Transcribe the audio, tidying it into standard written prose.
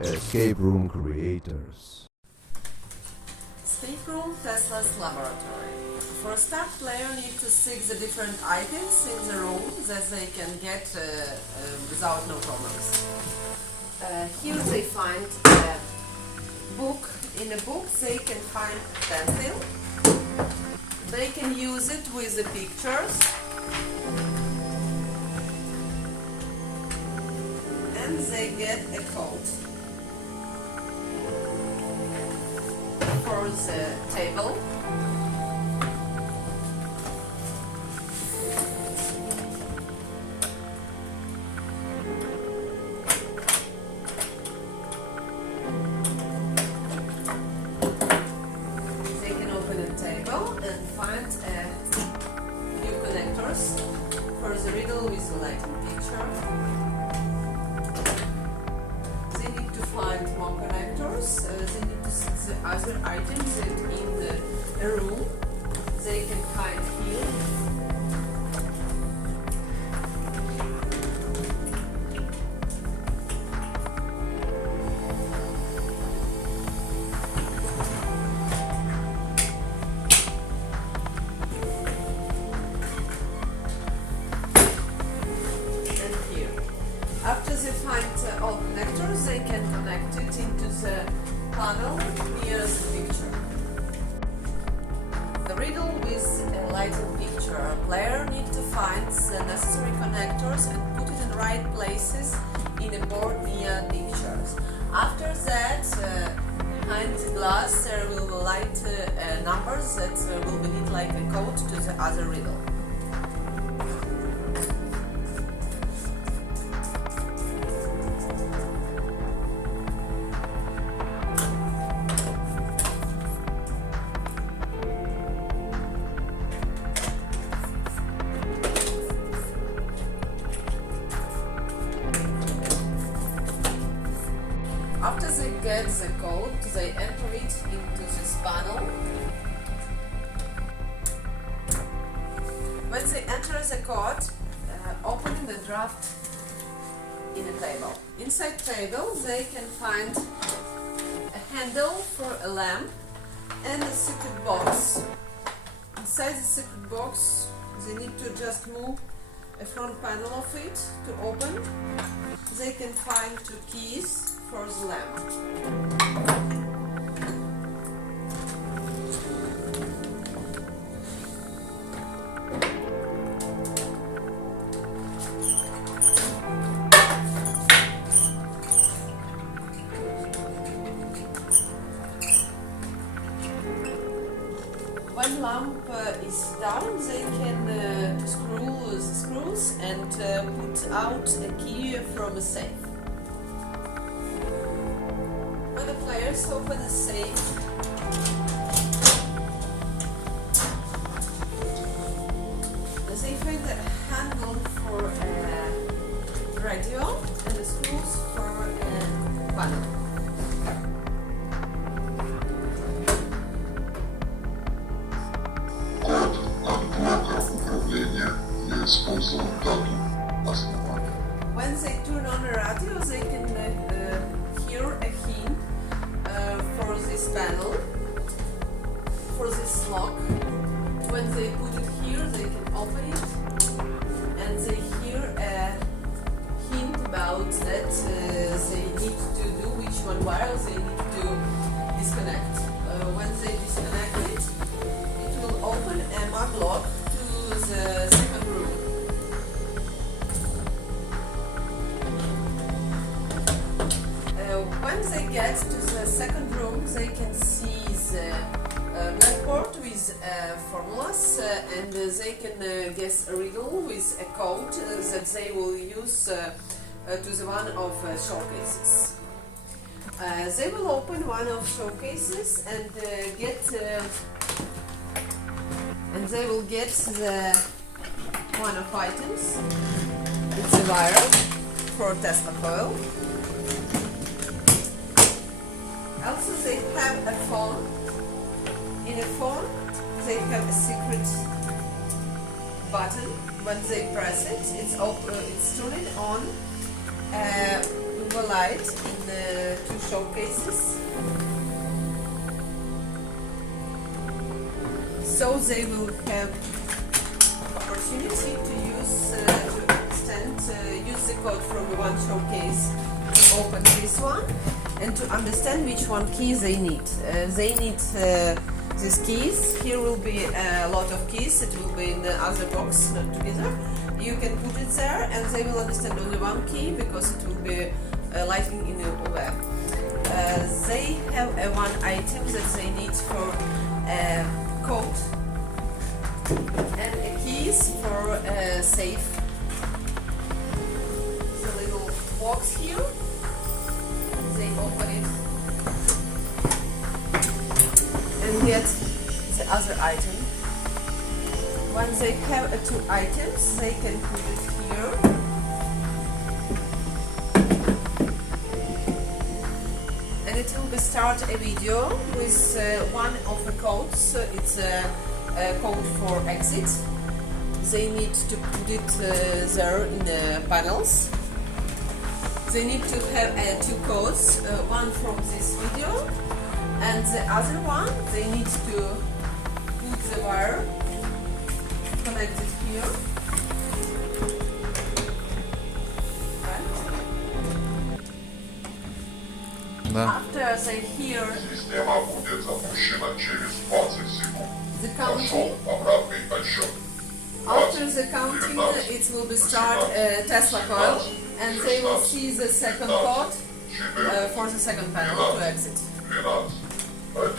Escape room creators. Escape room Tesla's laboratory. For a start, player needs to seek the different items in the room that they can get without no problems. Here they find a book. In a book they can find a pencil. They can use it with the pictures. And they get a code for the table. They can open a table and find a few connectors for the riddle with the lighting picture. They need to find more connectors. They need to see the other items that in the room they can find here. After they find all connectors, they can connect it into the panel near the picture. The riddle with a lighting picture. A player needs to find the necessary connectors and put it in the right places in a board near pictures. After that, behind the glass there will be light numbers that will be need like a code to the other riddle. After they get the code, they enter it into this panel. When they enter the code, open the draft in a table. Inside table, they can find a handle for a lamp and a secret box. Inside the secret box, they need to just move a front panel of it to open. They can find two keys for the lamp. When lamp is down, they can screw the screws and put out a key from a safe. When the players open a safe, they find a handle for a radio and the screws for a panel. When they turn on the radio, they can hear a hint for this panel, for this lock. When they put it here, they can open it, and they hear a hint about that they need to do which one wire they need to disconnect. When they disconnect it, it will open a maglock to the second room. When they get to the second room, they can see the blackboard with formulas and they can guess a riddle with a code that they will use to the one of showcases. They will open one of showcases and they will get the one of items. It's a wire for Tesla coil. Also, they have a phone. In a phone, they have a secret button. When they press it, it's turned on. You will light in 2 showcases. So they will have opportunity to use use the code from one showcase to open this one and to understand which one key they need. They need these keys. Here will be a lot of keys. It will be in the other box together. You can put it there, and they will understand only one key because it will be lighting in the web. They have one item that they need for code and keys for safe. The little box here. They open it and get the other item. When they have 2 items, they can put it here. And it will be start a video with one of the codes. It's a code for exit. They need to put it there in the panels. They need to have 2 codes, one from this video, and the other one they need to put the wire connected here. Да. After they hear Система будет запущена через 20 секунд. the counting, Пошел обратный отсчет. after the counting it will be start Tesla coil, and they will see the second code for the second panel to exit. 12, 11,